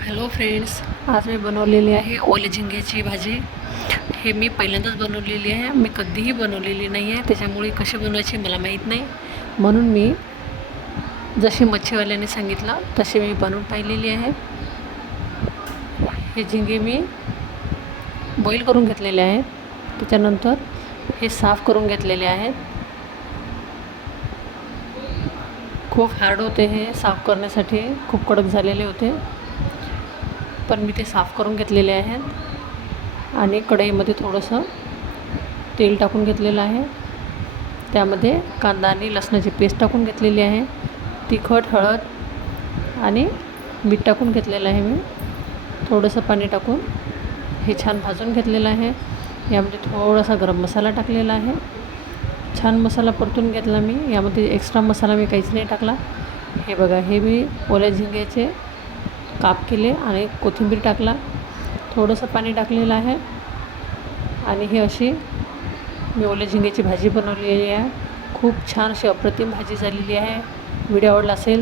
Hello friends, आज मी बनवलेली आहे ओले झिंग्याची भाजी. हे मी पहिल्यांदाच बनवलेली आहे. मी कधीही बनवलेली नाही आहे, त्याच्यामुळे कशी बनवायची मला माहीत नाही. म्हणून मी जशी मच्छीवाल्याने सांगितलं तशी मी बनवून पाहिलेली आहे. हे झिंगे मी बॉईल करून घेतलेले आहेत. त्याच्यानंतर हे साफ करून घेतलेले आहेत. खूप हार्ड होते हे साफ करण्यासाठी, खूप कडक झालेले होते, पण मी ते साफ करून घेतलेले आहेत. आणि कढईमध्ये थोडंसं तेल टाकून घेतलेलं आहे. त्यामध्ये कांदा आणि लसणाची पेस्ट टाकून घेतलेली आहे. तिखट, हळद आणि मीठ टाकून घेतलेलं आहे. मी थोडंसं पाणी टाकून हे छान भाजून घेतलेलं आहे. यामध्ये थोडासा गरम मसाला टाकलेला आहे. छान मसाला परतून घेतला मी. यामध्ये एक्स्ट्रा मसाला मी काहीच नाही टाकला. हे बघा, हे मी ओल्या झिंग्याचे काप केले आणि कोथिंबीर टाकला. थोडंसं पाणी टाकलेलं आहे. आणि ही अशी मी ओल्या झिंग्याची भाजी बनवलेली आहे. खूप छान अशी अप्रतिम भाजी झालेली आहे. व्हिडिओ आवडला असेल